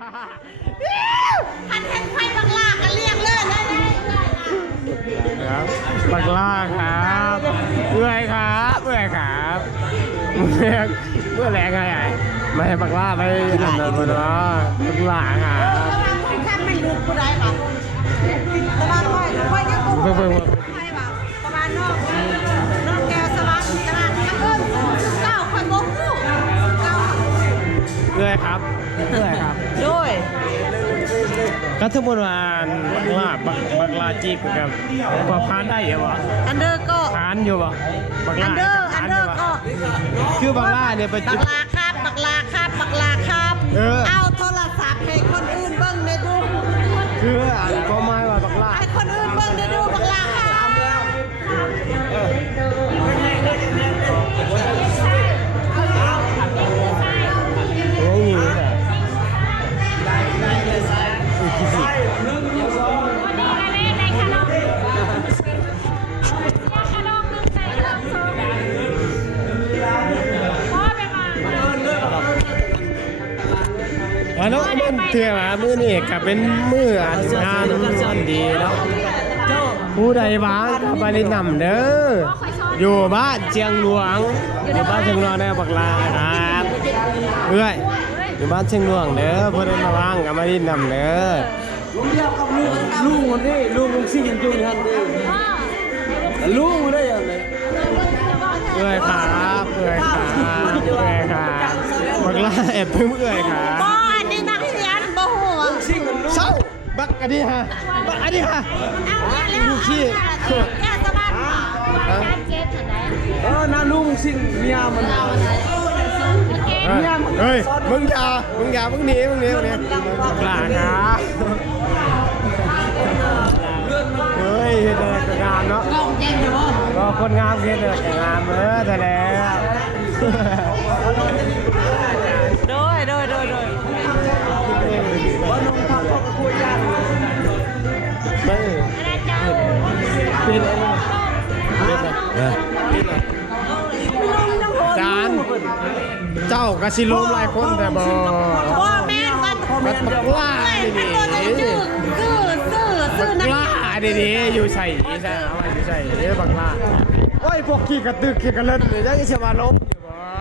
คันเห็นไฟบักลากันเรียกเลยครับบักล่าครับเมื่อยครับเมื่อยครับเมื่อแรงไงไม่ให้บักล่าไปทำอะไรบ้างบักล่าครับถ้าไม่รู้ผู้ใดหรอกตลาดค่อยยังกูไฟแบบประมาณนอกแก้วสว่างตลาดข้างเอิ้นเก้าค่อยบ่ฮู้เก้าเมื่อยครับเมื่อยครับด้วย ก็สมมติว่าบักลาจีบกับพอพานได้เหรอวะอันเดอร์ก็พานอยู่ปะบักลาอันเดอร์ก็คือบักลาเนี่ยไปบักลาครับบักลาครับเอาโทรศัพท์ให้คนอื่นเบิ่งในดูคืออะไรก็ไม่ว่าบักลาให้คนอื่นเบิ่งในดูบักลาครับเนาะมันเถื่อนมือนี่กับเป็นมืออันงานอันดีเนาะผู้ใดบ้างก็ไปนำเด้ออยู่บ้านเชียงหลวงอยู่บ้านเชียงหลวงในบักลาครับเอ้ยอยู่บ้านเชียงหลวงเด้อเพื่อนมาว่างก็มาดินนำเด้อลุงเดียวกับลุงคนนี้ลุงซิ่งยังจุงทันดีลุงได้ยังไงเอ้ยครับเอ้ยครับเอ้ยครับบักลาแอบพึ่งเอ้ยครับบ่อันนี้นักเรียนบ่ฮู้เศร้าบักอันนี้ฮะบักอันนี้ฮะลูกชี้แก่สบายน่าลุงซิ่งเมียมันเฮ้ยมึงอย่ามึงหนีบักลาครับเฮ้ยเฮ็ดอะไรกันงามเนาะก็คนงามเฮ็ดอะไรกันงามแต่แล้วโดยว่าน้องพักก็คุยกันไม่เป็นจานเจ้ากระชิลมหลายคนแต่บ่แม่มันบักล่าดีบักล่าดีอยู่ใส่เอาอยู่ใส่บักล่าโอ้ยพวกขี้กระตึกขี้กระเล่นเลยยังจะมาล้มอยู่